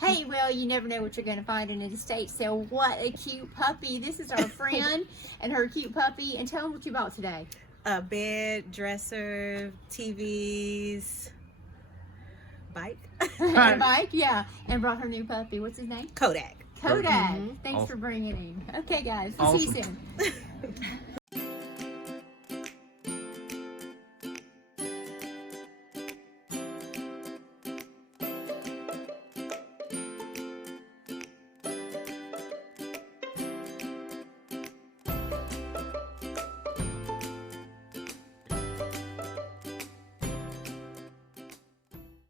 Hey, well, you never know what you're going to find in an estate sale. What a cute puppy. This is our friend and her cute puppy. And tell them what you bought today. A bed, dresser, TVs, bike. And a bike, yeah. And brought her new puppy. What's his name? Kodak. Kodak. Mhm. Thanks for Awesome. bringing him. Okay, guys. We'll see you Awesome. soon.